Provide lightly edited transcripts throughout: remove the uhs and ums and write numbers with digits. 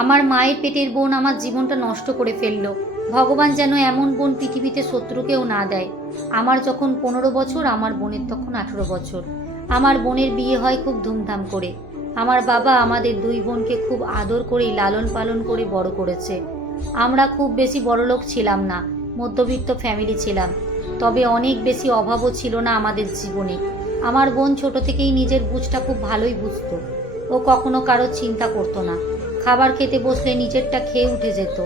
আমার মায়ের পেটের বোন আমার জীবনটা নষ্ট করে ফেললো। ভগবান যেন এমন বোন পৃথিবীতে শত্রুকেও না দেয়। আমার যখন 15 বছর, আমার বোনের তখন 18 বছর। আমার বোনের বিয়ে হয় খুব ধুমধাম করে। আমার বাবা আমাদের দুই বোনকে খুব আদর করেই লালন পালন করে বড় করেছে। আমরা খুব বেশি বড়লোক ছিলাম না, মধ্যবিত্ত ফ্যামিলি ছিলাম। তবে অনেক বেশি অভাবও ছিল না আমাদের জীবনে। আমার বোন ছোট থেকেই নিজের বুঝটা খুব ভালোই বুঝতো। ও কখনো কারো চিন্তা করতো না। খাবার খেতে বসলে নিজেরটা খেয়ে উঠে যেত।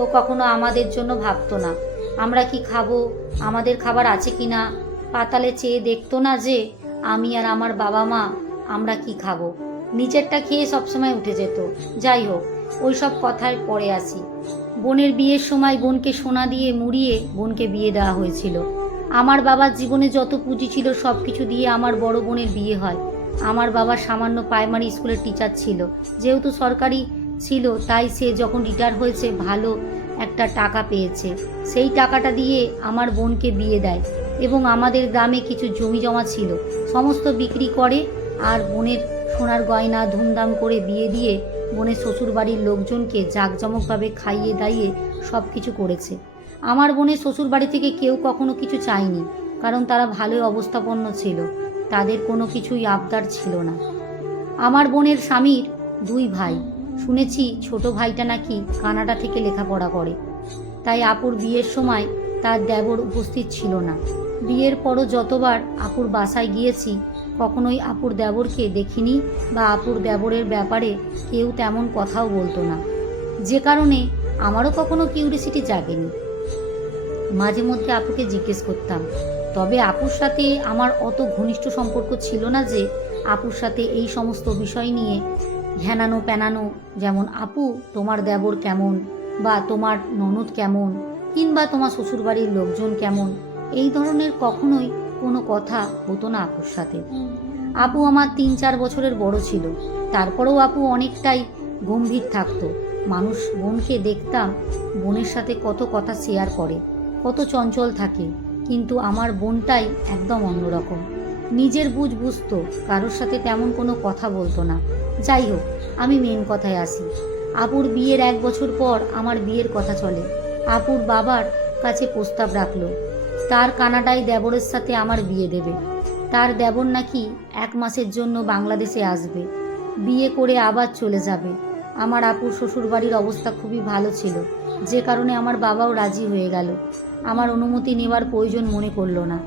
ও কখনো আমাদের জন্য ভাবতো না আমরা কি খাবো, আমাদের খাবার আছে কি না। পাতালে চেয়ে দেখতো না যে আমি আর আমার বাবা মা আমরা কি খাবো। নিজেরটা খেয়ে সবসময় উঠে যেত। যাই হোক, ওই সব কথায় পরে আসি। বোনের বিয়ের সময় বোনকে সোনা দিয়ে মুড়িয়ে বোনকে বিয়ে দেওয়া হয়েছিল। আমার বাবার জীবনে যত পুঁজি ছিল সব কিছু দিয়ে আমার বড় বোনের বিয়ে হয়। আমার বাবা সামান্য প্রাইমারি স্কুলের টিচার ছিল। যেহেতু সরকারি ছিল, তাই সে যখন রিটায়ার হয়েছে ভালো একটা টাকা পেয়েছে। সেই টাকাটা দিয়ে আমার বোনকে বিয়ে দেয় এবং আমাদের গ্রামে কিছু জমি জমা ছিল, সমস্ত বিক্রি করে আর বোনের সোনার গয়না ধুমধাম করে বিয়ে দিয়ে বোনের শ্বশুরবাড়ির লোকজনকে জাঁকজমকভাবে খাইয়ে দাইয়ে সব কিছু করেছে। আমার বোনের শ্বশুরবাড়ি থেকে কেউ কখনো কিছু চায়নি, কারণ তারা ভালোই অবস্থাপন্ন ছিল। তাদের কোনো কিছুই আবদার ছিল না। আমার বোনের স্বামীর দুই ভাই। শুনেছি ছোট ভাইটা নাকি কানাডা থেকে লেখাপড়া করে। তাই আপুর বিয়ের সময় তার দেবর উপস্থিত ছিল না। বিয়ের পরও যতবার আপুর বাসায় গিয়েছি, কখনোই আপুর দেবরকে দেখিনি বা আপুর দেবরের ব্যাপারে কেউ তেমন কথাও বলতো না, যে কারণে আমারও কখনো কিউরিসিটি জাগেনি। মাঝে মধ্যে আপুকে জিজ্ঞেস করতাম, তবে আপুর সাথে আমার অত ঘনিষ্ঠ সম্পর্ক ছিল না যে আপুর সাথে এই সমস্ত বিষয় নিয়ে ঘ্যানানো প্যানানো, যেমন আপু তোমার দেবর কেমন, বা তোমার ননদ কেমন, কিংবা তোমার শ্বশুরবাড়ির লোকজন কেমন, এই ধরনের কখনোই কোনো কথা হতো না আপুর সাথে। আপু আমার 3-4 বছরের বড় ছিল, তারপরেও আপু অনেকটাই গম্ভীর থাকতো। মানুষ বোনকে দেখতাম বোনের সাথে কত কথা শেয়ার করে, কত চঞ্চল থাকে, কিন্তু আমার বোনটাই একদম অন্যরকম। নিজের বুঝতো, কারোর সাথে তেমন কোনো কথা বলতো না। যাই হোক, আমি মেন কথায় আসি। আপুর বিয়ের 1 বছর পর আমার বিয়ের কথা চলে। আপুর বাবার কাছে প্রস্তাব রাখলো, তার কানাডায় দেবরের সাথে আমার বিয়ে দেবে। তার দেবর নাকি 1 মাসের জন্য বাংলাদেশে আসবে, বিয়ে করে আবার চলে যাবে। আমার আপুর শ্বশুরবাড়ির অবস্থা খুবই ভালো ছিল, যে কারণে আমার বাবাও রাজি হয়ে গেল। আমার অনুমতি নেওয়ার প্রয়োজন মনে করলো না।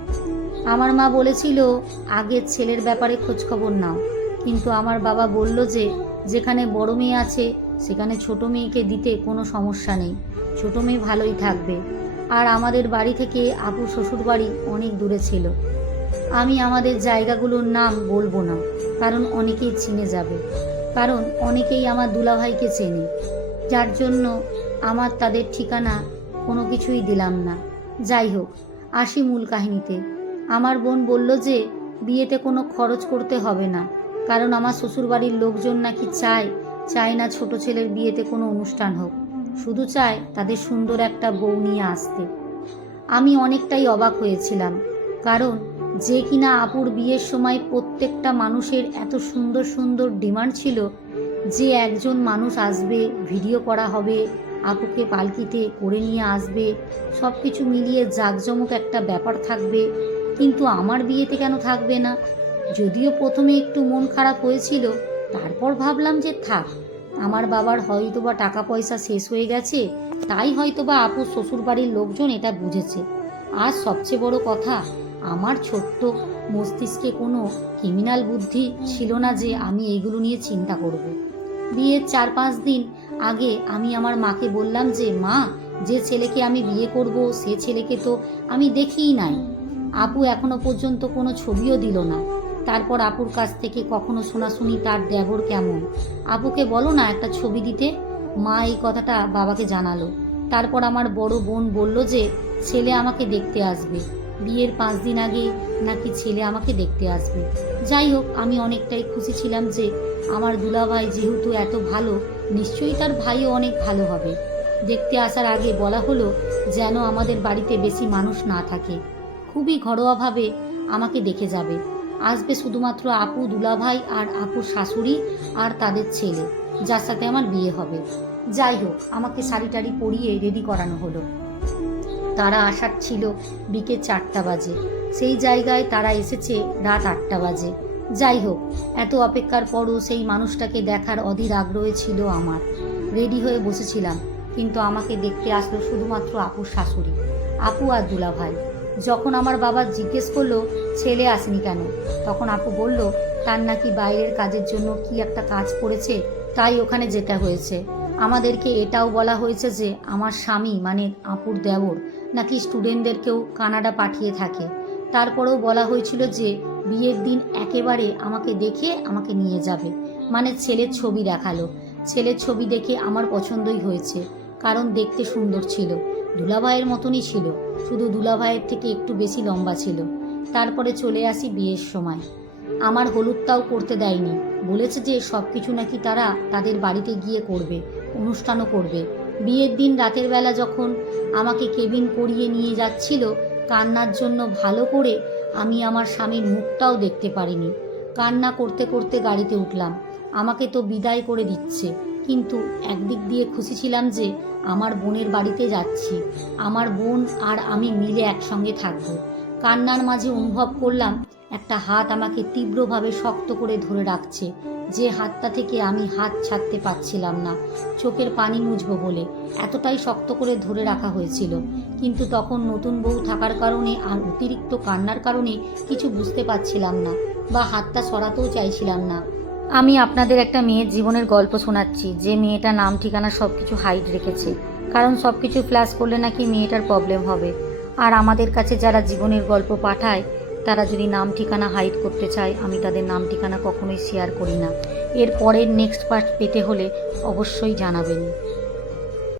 আমার মা বলেছিল আগের ছেলের ব্যাপারে খোঁজখবর নাও, কিন্তু আমার বাবা বলল যে যেখানে বড় মেয়ে আছে সেখানে ছোট মেয়েকে দিতে কোনো সমস্যা নেই, ছোট মেয়ে ভালোই থাকবে। আর আমাদের বাড়ি থেকে আপুর শ্বশুরবাড়ি অনেক দূরে ছিল। আমি আমাদের জায়গাগুলোর নাম বলবো না, কারণ অনেকেই চিনে যাবে, কারণ অনেকেই আমার দুলাভাইকে চেনে, যার জন্য আমার তাদের ঠিকানা কোনো কিছুই দিলাম না। যাই হোক, আসি মূল কাহিনীতে। আমার বোন বলল যে বিয়েতে কোনো খরচ করতে হবে না, কারণ আমার শ্বশুরবাড়ির লোকজন নাকি চায় না ছোট ছেলের বিয়েতে কোনো অনুষ্ঠান হোক, শুধু চায় তাদের সুন্দর একটা বউ নিয়ে আসতে। আমি অনেকটাই অবাক হয়েছিলাম, কারণ যে কিনা আপুর বিয়ের সময় প্রত্যেকটা মানুষের এত সুন্দর সুন্দর ডিমান্ড ছিল যে একজন মানুষ আসবে, ভিডিও করা হবে, আপুকে পালকিতে করে নিয়ে আসবে, সব কিছু মিলিয়ে জাঁকজমক একটা ব্যাপার থাকবে, কিন্তু আমার বিয়েতে কেন থাকবে না? যদিও প্রথমে একটু মন খারাপ হয়েছিল, তারপর ভাবলাম যে থাক, আমার বাবার হয়তোবা টাকা পয়সা শেষ হয়ে গেছে, তাই হয়তোবা আপুর শ্বশুরবাড়ির লোকজন এটা বুঝেছে। আর সবচেয়ে বড় কথা, আমার ছোট্ট মস্তিষ্কে কোনো ক্রিমিনাল বুদ্ধি ছিল না যে আমি এইগুলো নিয়ে চিন্তা করব। বিয়ের 4-5 দিন আগে আমি আমার মাকে বললাম যে মা, যে ছেলেকে আমি বিয়ে করব সে ছেলেকে তো আমি দেখিই নাই, আপু এখনো পর্যন্ত কোনো ছবিও দিল না। তারপর আপুর কাছ থেকে কখনো শোনাশুনি তার দেবর কেমন, আপুকে বলো না একটা ছবি দিতে। মা এই কথাটা বাবাকে জানালো। তারপর আমার বড় বোন বলল যে ছেলে আমাকে দেখতে আসবে, বিয়ের 5 দিন আগে নাকি ছেলে আমাকে দেখতে আসবে। যাই হোক, আমি অনেকটাই খুশি ছিলাম যে আমার দুলাভাই যেহেতু এত ভালো, নিশ্চয়ই তার ভাইও অনেক ভালো হবে। দেখতে আসার আগে বলা হলো যেন আমাদের বাড়িতে বেশি মানুষ না থাকে, খুবই ঘরোয়াভাবে আমাকে দেখে যাবে। আসবে শুধুমাত্র আপু, দুলাভাই আর আপুর শাশুড়ি আর তাদের ছেলে, যার সাথে আমার বিয়ে হবে। যাই হোক, আমাকে শাড়ি টাড়ি পরিয়ে রেডি করানো হলো। তারা আসার ছিল বিকেল 4টা বাজে, সেই জায়গায় তারা এসেছে রাত 8টা বাজে। যাই হোক, এত অপেক্ষার পরও সেই মানুষটাকে দেখার অধীর আগ্রহ ছিল আমার। রেডি হয়ে বসেছিলাম, কিন্তু আমাকে দেখতে আসলো শুধুমাত্র আপুর শাশুড়ি, আপু আর দুলাভাই। যখন আমার বাবা জিজ্ঞেস করলো ছেলে আসেনি কেন, তখন আপু বলল তার নাকি বাইরের কাজের জন্য কি একটা কাজ পড়েছে, তাই ওখানে যেতে হয়েছে। আমাদেরকে এটাও বলা হয়েছে যে আমার স্বামী মানে আপুর দেওর নাকি স্টুডেন্টদেরকেও কানাডা পাঠিয়ে থাকে। তারপরেও বলা হয়েছিল যে বিয়ের দিন একেবারে আমাকে দেখে আমাকে নিয়ে যাবে। মানে ছেলের ছবি দেখালো। ছেলের ছবি দেখে আমার পছন্দই হয়েছে, কারণ দেখতে সুন্দর ছিল, দুলাভাইয়ের মতনই ছিল, শুধু দুলাভাইয়ের থেকে একটু বেশি লম্বা ছিল। তারপরে চলে আসি বিয়ের সময়। আমার হলুদটাও করতে দেয়নি, বলেছে যে সব কিছু নাকি তারা তাদের বাড়িতে গিয়ে করবে, অনুষ্ঠানও করবে। বিয়ের দিন রাতের বেলা যখন আমাকে কেবিন করিয়ে নিয়ে যাচ্ছিল কান্নার জন্য, ভালো করে আমি আমার স্বামীর মুখটাও দেখতে পারিনি। কান্না করতে করতে গাড়িতে উঠলাম। আমাকে তো বিদায় করে দিচ্ছে, কিন্তু একদিক দিয়ে খুশি ছিলাম যে আমার বোনের বাড়িতে যাচ্ছি, আমার বোন আর আমি মিলে একসঙ্গে থাকবো। কান্নার মাঝে অনুভব করলাম একটা হাত আমাকে তীব্রভাবে শক্ত করে ধরে রাখছে, যে হাতটা থেকে আমি হাত ছাড়তে পারছিলাম না, চোখের পানি মুছবো বলে এতটাই শক্ত করে ধরে রাখা হয়েছিল। কিন্তু তখন নতুন বউ থাকার কারণে আর অতিরিক্ত কান্নার কারণে কিছু বুঝতে পারছিলাম না, বা হাতটা সরাতেও চাইছিলাম না। আমি আপনাদের একটা মেয়ের জীবনের গল্প শোনাচ্ছি, যে মেয়েটা নাম ঠিকানা সব কিছু হাইড রেখেছে, কারণ সব কিছু ফ্ল্যাশ করলে নাকি মেয়েটার প্রবলেম হবে। আর আমাদের কাছে যারা জীবনের গল্প পাঠায়, তারা যদি নাম ঠিকানা হাইড করতে চায়, আমি তাদের নাম ঠিকানা কখনোই শেয়ার করি না। এর পরের নেক্সট পার্ট পেতে হলে অবশ্যই জানাবেন।